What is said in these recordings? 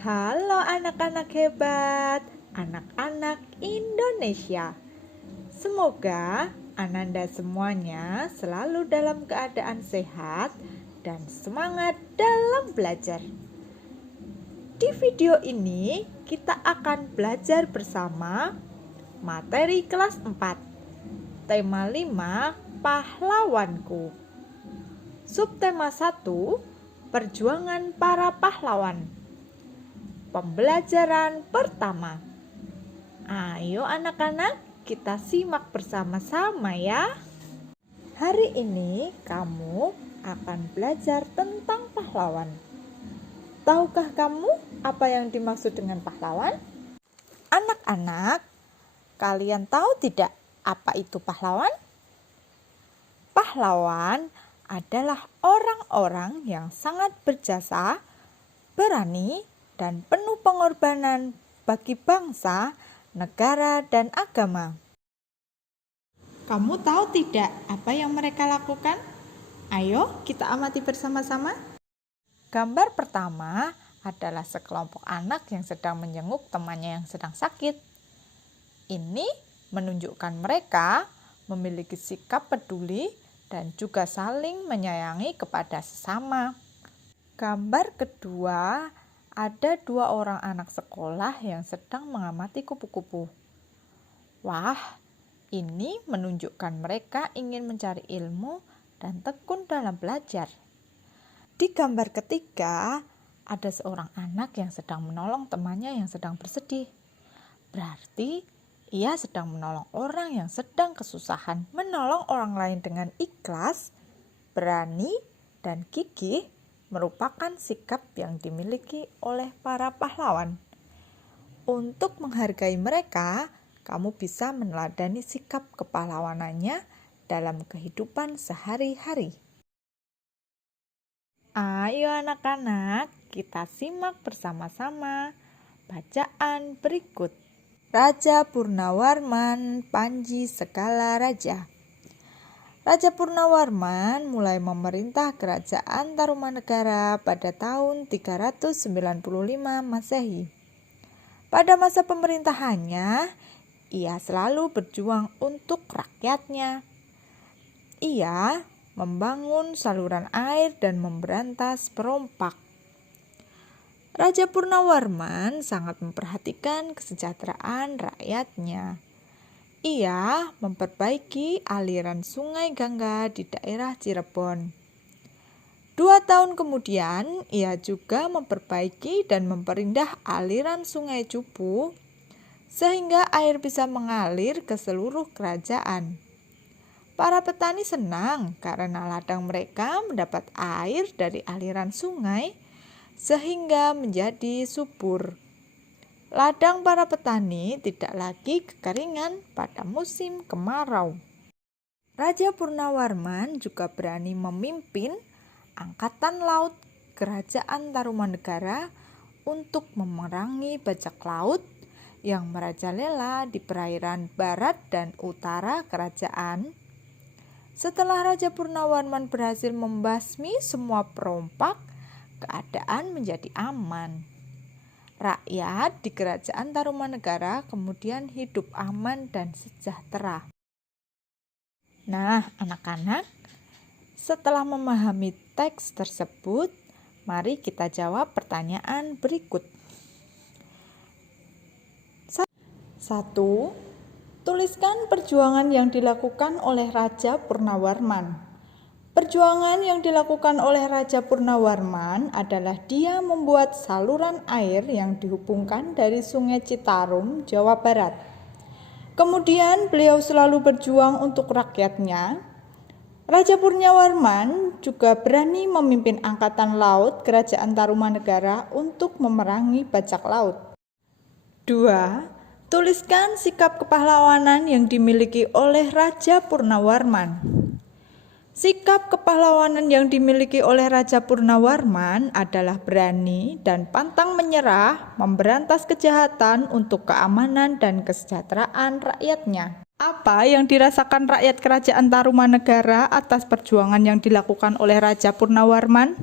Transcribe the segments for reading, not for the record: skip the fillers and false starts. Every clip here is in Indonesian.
Halo anak-anak hebat, anak-anak Indonesia. Semoga Ananda semuanya selalu dalam keadaan sehat dan semangat dalam belajar. Di video ini kita akan belajar bersama materi kelas 4, tema 5, pahlawanku. Subtema 1, perjuangan para pahlawan. Pembelajaran pertama. Ayo anak-anak, kita simak bersama-sama ya. Hari ini kamu akan belajar tentang pahlawan. Tahukah kamu apa yang dimaksud dengan pahlawan? Anak-anak, kalian tahu tidak apa itu pahlawan? Pahlawan adalah orang-orang yang sangat berjasa, berani, dan penuh pengorbanan bagi bangsa, negara, dan agama. Kamu tahu tidak apa yang mereka lakukan? Ayo kita amati bersama-sama. Gambar pertama adalah sekelompok anak yang sedang menjenguk temannya yang sedang sakit. Ini menunjukkan mereka memiliki sikap peduli dan juga saling menyayangi kepada sesama. Gambar kedua, ada dua orang anak sekolah yang sedang mengamati kupu-kupu. Wah, ini menunjukkan mereka ingin mencari ilmu dan tekun dalam belajar. Di gambar ketiga, ada seorang anak yang sedang menolong temannya yang sedang bersedih. Berarti ia sedang menolong orang yang sedang kesusahan. Menolong orang lain dengan ikhlas, berani, dan gigih merupakan sikap yang dimiliki oleh para pahlawan. Untuk menghargai mereka, kamu bisa meneladani sikap kepahlawanannya dalam kehidupan sehari-hari. Ayo anak-anak, kita simak bersama-sama bacaan berikut. Raja Purnawarman, Panji Segala Raja. Raja Purnawarman mulai memerintah kerajaan Tarumanegara pada tahun 395 Masehi. Pada masa pemerintahannya, ia selalu berjuang untuk rakyatnya. Ia membangun saluran air dan memberantas perompak. Raja Purnawarman sangat memperhatikan kesejahteraan rakyatnya. Ia memperbaiki aliran sungai Gangga di daerah Cirebon. 2 tahun kemudian, ia juga memperbaiki dan memperindah aliran sungai Cupu sehingga air bisa mengalir ke seluruh kerajaan. Para petani senang karena ladang mereka mendapat air dari aliran sungai sehingga menjadi subur. Ladang para petani tidak lagi kekeringan pada musim kemarau. Raja Purnawarman juga berani memimpin angkatan laut kerajaan Tarumanegara untuk memerangi bajak laut yang merajalela di perairan barat dan utara kerajaan. Setelah Raja Purnawarman berhasil membasmi semua perompak, keadaan menjadi aman. Rakyat di kerajaan Tarumanegara kemudian hidup aman dan sejahtera. Nah, anak-anak, setelah memahami teks tersebut, mari kita jawab pertanyaan berikut. 1. Tuliskan perjuangan yang dilakukan oleh Raja Purnawarman. Perjuangan yang dilakukan oleh Raja Purnawarman adalah dia membuat saluran air yang dihubungkan dari Sungai Citarum, Jawa Barat. Kemudian beliau selalu berjuang untuk rakyatnya. Raja Purnawarman juga berani memimpin angkatan laut kerajaan Tarumanegara untuk memerangi bajak laut. 2. Tuliskan sikap kepahlawanan yang dimiliki oleh Raja Purnawarman. Sikap kepahlawanan yang dimiliki oleh Raja Purnawarman adalah berani dan pantang menyerah memberantas kejahatan untuk keamanan dan kesejahteraan rakyatnya. Apa yang dirasakan rakyat kerajaan Tarumanegara atas perjuangan yang dilakukan oleh Raja Purnawarman?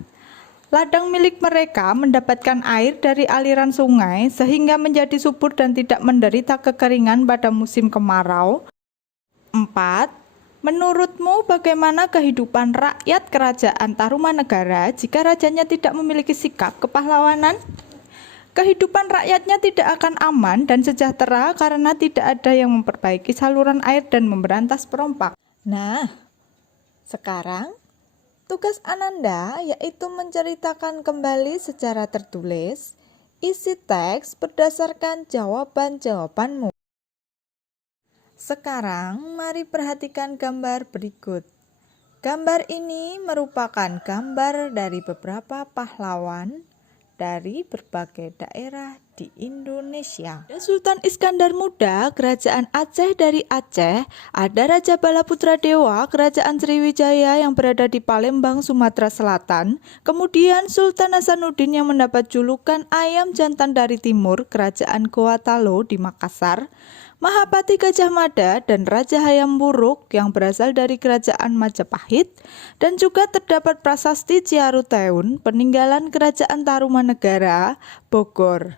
Ladang milik mereka mendapatkan air dari aliran sungai sehingga menjadi subur dan tidak menderita kekeringan pada musim kemarau. 4. Menurutmu bagaimana kehidupan rakyat kerajaan Tarumanegara jika rajanya tidak memiliki sikap kepahlawanan? Kehidupan rakyatnya tidak akan aman dan sejahtera karena tidak ada yang memperbaiki saluran air dan memberantas perompak. Nah, sekarang tugas Ananda yaitu menceritakan kembali secara tertulis isi teks berdasarkan jawaban-jawabanmu. Sekarang mari perhatikan gambar berikut. Gambar ini merupakan gambar dari beberapa pahlawan dari berbagai daerah di Indonesia. Ada Sultan Iskandar Muda, Kerajaan Aceh dari Aceh. Ada Raja Balaputra Dewa, Kerajaan Sriwijaya yang berada di Palembang, Sumatera Selatan. Kemudian Sultan Hasanuddin yang mendapat julukan Ayam Jantan dari Timur, Kerajaan Gorontalo di Makassar. Mahapati Gajah Mada dan Raja Hayam Wuruk yang berasal dari Kerajaan Majapahit, dan juga terdapat prasasti Ciaruteun, peninggalan Kerajaan Tarumanegara, Bogor.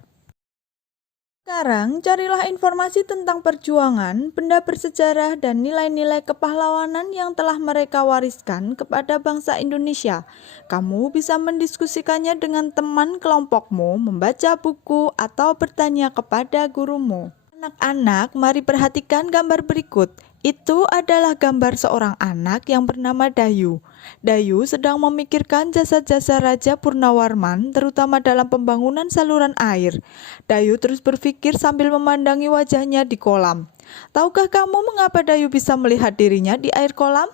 Sekarang carilah informasi tentang perjuangan, benda bersejarah, dan nilai-nilai kepahlawanan yang telah mereka wariskan kepada bangsa Indonesia. Kamu bisa mendiskusikannya dengan teman kelompokmu, membaca buku, atau bertanya kepada gurumu. Anak-anak, mari perhatikan gambar berikut. Itu adalah gambar seorang anak yang bernama Dayu. Dayu sedang memikirkan jasa-jasa Raja Purnawarman, terutama dalam pembangunan saluran air. Dayu terus berpikir sambil memandangi wajahnya di kolam. Tahukah kamu mengapa Dayu bisa melihat dirinya di air kolam?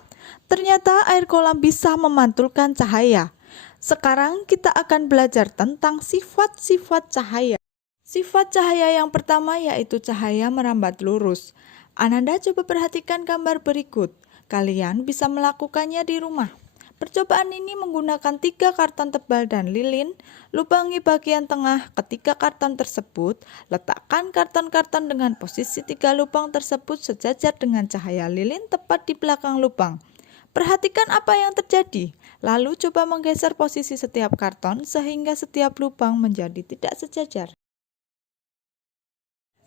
Ternyata air kolam bisa memantulkan cahaya. Sekarang kita akan belajar tentang sifat-sifat cahaya. Sifat cahaya yang pertama yaitu cahaya merambat lurus. Ananda coba perhatikan gambar berikut. Kalian bisa melakukannya di rumah. Percobaan ini menggunakan 3 karton tebal dan lilin. Lubangi bagian tengah ketiga karton tersebut. Letakkan karton-karton dengan posisi 3 lubang tersebut sejajar dengan cahaya lilin tepat di belakang lubang. Perhatikan apa yang terjadi. Lalu coba menggeser posisi setiap karton sehingga setiap lubang menjadi tidak sejajar.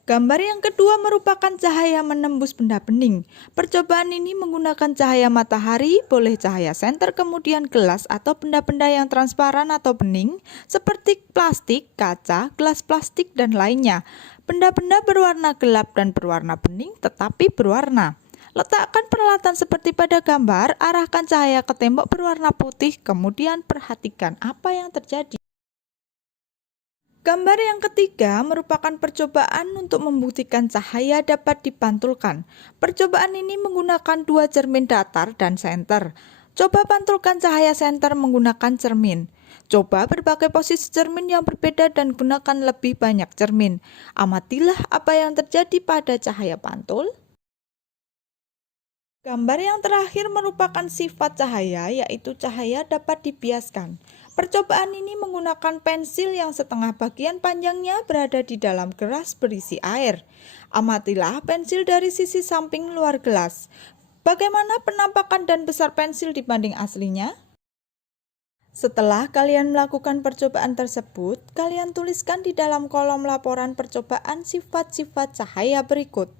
Gambar yang kedua merupakan cahaya menembus benda bening. Percobaan ini menggunakan cahaya matahari, boleh cahaya senter, kemudian gelas atau benda-benda yang transparan atau bening, seperti plastik, kaca, gelas plastik, dan lainnya. Benda-benda berwarna gelap dan berwarna bening tetapi berwarna. Letakkan peralatan seperti pada gambar, arahkan cahaya ke tembok berwarna putih, kemudian perhatikan apa yang terjadi. Gambar yang ketiga merupakan percobaan untuk membuktikan cahaya dapat dipantulkan. Percobaan ini menggunakan 2 cermin datar dan senter. Coba pantulkan cahaya senter menggunakan cermin. Coba berbagai posisi cermin yang berbeda dan gunakan lebih banyak cermin. Amatilah apa yang terjadi pada cahaya pantul. Gambar yang terakhir merupakan sifat cahaya, yaitu cahaya dapat dibiaskan. Percobaan ini menggunakan pensil yang setengah bagian panjangnya berada di dalam gelas berisi air. Amatilah pensil dari sisi samping luar gelas. Bagaimana penampakan dan besar pensil dibanding aslinya? Setelah kalian melakukan percobaan tersebut, kalian tuliskan di dalam kolom laporan percobaan sifat-sifat cahaya berikut.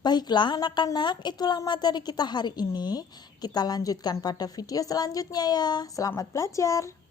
Baiklah anak-anak, itulah materi kita hari ini. Kita lanjutkan pada video selanjutnya ya. Selamat belajar.